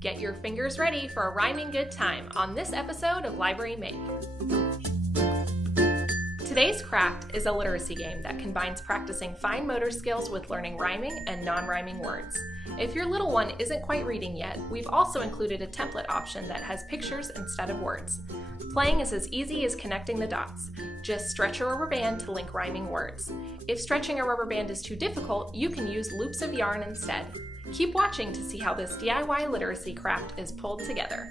Get your fingers ready for a rhyming good time on this episode of Library Make. Today's craft is a literacy game that combines practicing fine motor skills with learning rhyming and non-rhyming words. If your little one isn't quite reading yet, we've also included a template option that has pictures instead of words. Playing is as easy as connecting the dots. Just stretch a rubber band to link rhyming words. If stretching a rubber band is too difficult, you can use loops of yarn instead. Keep watching to see how this DIY literacy craft is pulled together.